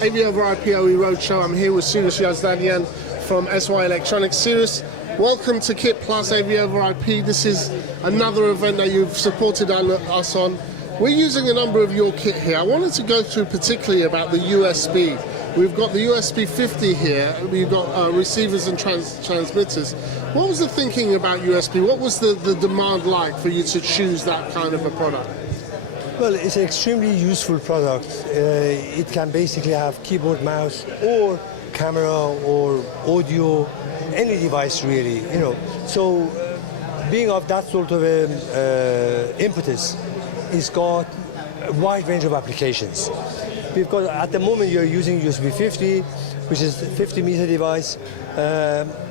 AVoverIPOE Roadshow. I'm here with Sirous Yazdanian from SY Electronics. Sirous, welcome to KitPlus AVoverIP. This is another event that you've supported us on. We're using a number of your kit here. I wanted to go through particularly about the USB. We've got the USB 50 here. We've got receivers and transmitters. What was the thinking about USB? What was the demand like for you to choose that kind of a product? Well, it's an extremely useful product. It can basically have keyboard, mouse, or camera, or audio, any device really, you know. So, being of that sort of impetus, it's got a wide range of applications. Because at the moment you're using USB 50, which is a 50-meter device.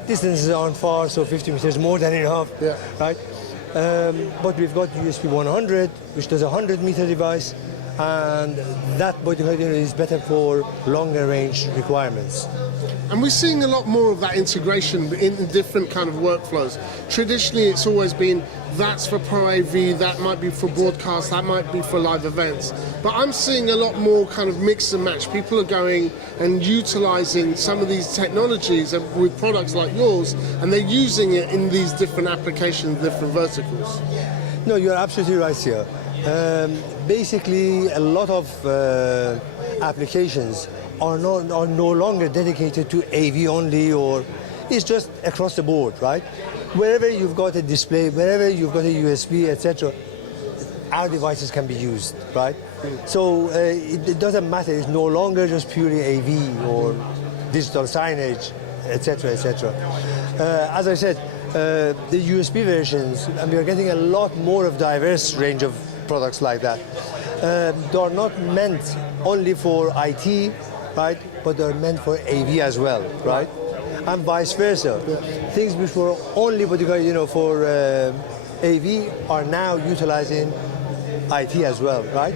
Distances aren't far, so 50 meters is more than enough, yeah. Right? But we've got USB 100, which does a 100-meter device, and that is better for longer range requirements. And we're seeing a lot more of that integration in different kind of workflows. Traditionally, it's always been that's for Pro AV, that might be for broadcast, that might be for live events. But I'm seeing a lot more kind of mix and match. People are going and utilizing some of these technologies with products like yours, and they're using it in these different applications, different verticals. No, you're absolutely right here. Basically, a lot of applications are no longer dedicated to AV only, or it's just across the board, right? Wherever you've got a display, wherever you've got a USB, etc., our devices can be used, right? So it doesn't matter. It's no longer just purely AV or digital signage, etc., etc. As I said, the USB versions, and we are getting a lot more of diverse range of products like that. They are not meant only for IT, right? But they're meant for AV as well, right? And vice versa. Yeah. Things which were only for AV are now utilizing IT as well, right?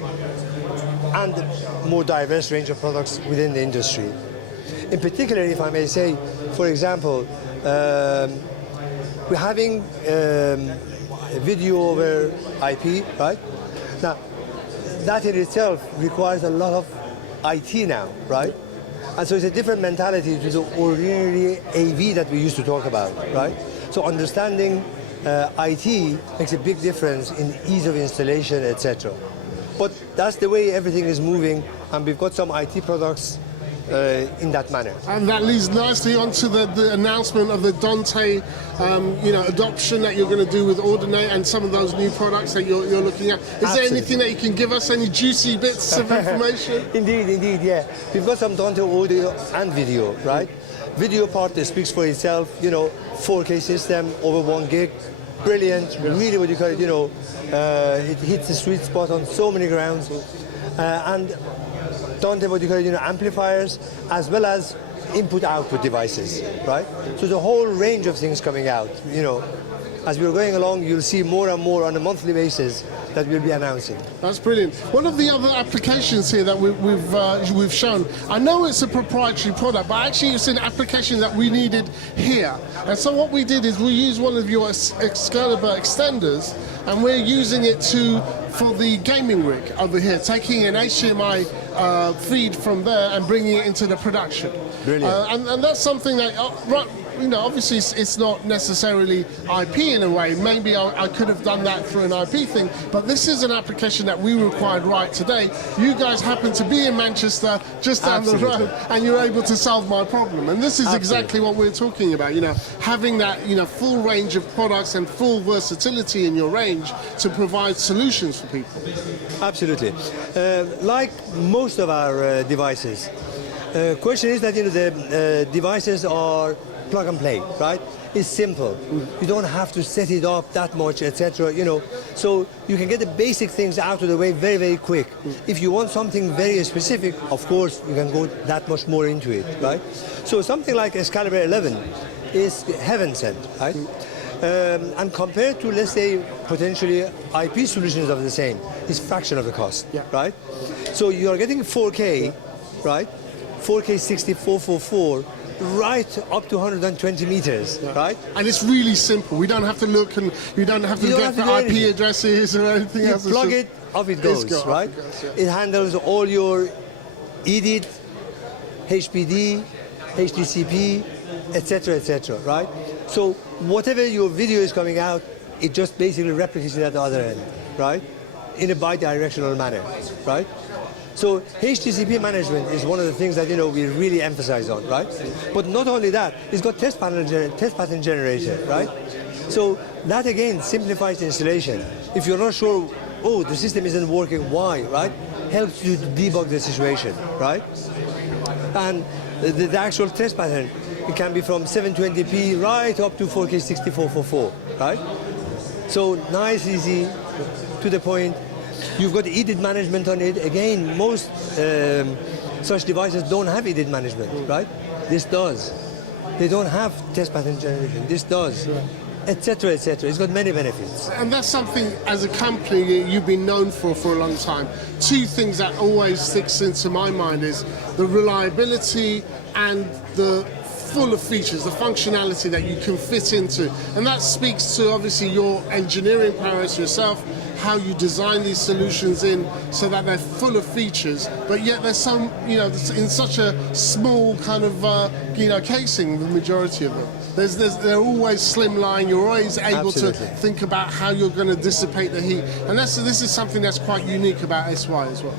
And more diverse range of products within the industry. In particular, if I may say, for example, we're having video over IP, right? Now, that in itself requires a lot of IT now, right? And so it's a different mentality to the ordinary AV that we used to talk about, right? So understanding IT makes a big difference in ease of installation, etc. But that's the way everything is moving, and we've got some IT products in that manner. And that leads nicely onto the announcement of the Dante adoption that you're going to do with Ordinate and some of those new products that you're looking at. Is Absolutely. there anything that you can give us, any juicy bits of information? Indeed, yeah. We've got some Dante audio and video, right? Video part that speaks for itself, 4K system, over 1 gig, brilliant, really it hits the sweet spot on so many grounds. And Dante amplifiers, as well as input-output devices, right? So the whole range of things coming out, As we're going along, you'll see more and more on a monthly basis that we'll be announcing. That's brilliant. One of the other applications here that we've shown, I know it's a proprietary product, but actually it's an application that we needed here. And so what we did is we used one of your Xcalibur extenders, and we're using it for the gaming rig over here, taking an HDMI feed from there and bringing it into the production. Brilliant. And that's something that, obviously it's not necessarily IP in a way. Maybe I could have done that through an IP thing, but this is an application that we required right today. You guys happen to be in Manchester, just down the road, and you're able to solve my problem. And this is exactly what we're talking about, having that, full range of products and full versatility in your range to provide solutions for people. Absolutely. Like most of our devices, question is that, the devices are plug and play, right? It's simple. You don't have to set it up that much, etc. So you can get the basic things out of the way very, very quick. If you want something very specific, of course, you can go that much more into it, right? So something like Xcalibur 11 is heaven sent, right? And compared to, let's say, potentially IP solutions of the same, it's fraction of the cost, right? So you're getting 4K, right? 4K 6444, right up to 120 meters, right? And it's really simple. We don't have to look, and you don't have to get the IP addresses or anything else. You plug it, off it goes, right? It handles all your edit, HPD, HDCP, etc., right? So whatever your video is coming out, it just basically replicates it at the other end, right? In a bi-directional manner, right? So HDCP management is one of the things that we really emphasize on, right? But not only that, it's got test pattern generation, right? So that again simplifies installation. If you're not sure, oh, the system isn't working, why, right? Helps you to debug the situation, right? And the actual test pattern, it can be from 720p right up to 4K 6444, right? So nice, easy, to the point. You've got EDIT management on it. Again, most such devices don't have EDIT management, right? This does. They don't have test pattern generation. This does, etc., etc. It's got many benefits. And that's something, as a company, you've been known for a long time. Two things that always sticks into my mind is the reliability and the full of features, the functionality that you can fit into. And that speaks to, obviously, your engineering prowess yourself, how you design these solutions in so that they're full of features, but yet there's some, in such a small kind of, casing, the majority of them. They're always slimline, you're always able Absolutely. to think about how you're going to dissipate the heat. And this is something that's quite unique about SY as well.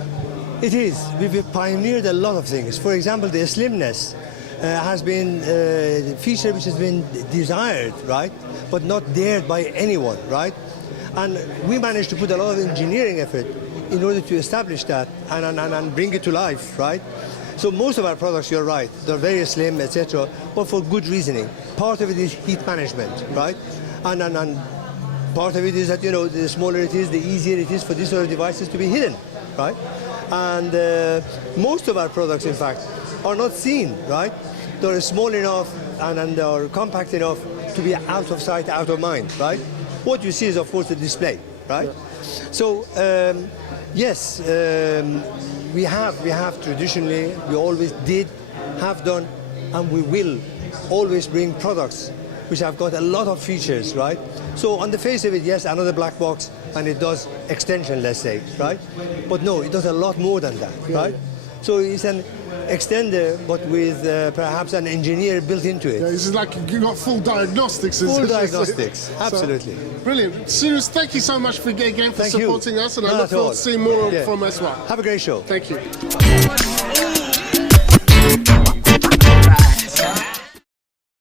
It is. We've pioneered a lot of things. For example, the slimness has been a feature which has been desired, right? But not dared by anyone, right? And we managed to put a lot of engineering effort in order to establish that and bring it to life, right? So most of our products, you're right, they're very slim, etc., but for good reasoning. Part of it is heat management, right? And part of it is that, the smaller it is, the easier it is for these sort of devices to be hidden, right? And most of our products, in fact, are not seen, right? They're small enough and are compact enough to be out of sight, out of mind, right? What you see is, of course, the display, right? Yeah. So, yes, we have traditionally, we always did, have done, and we will always bring products which have got a lot of features, right? So on the face of it, yes, another black box, and it does extension, let's say, right? But no, it does a lot more than that, right? So it's an extender, but with perhaps an engineer built into it. Yeah, this is like you got full diagnostics. Full diagnostics, absolutely. So, brilliant. Sirous, thank you so much for supporting us, and I look forward to seeing more from SY. Have a great show. Thank you.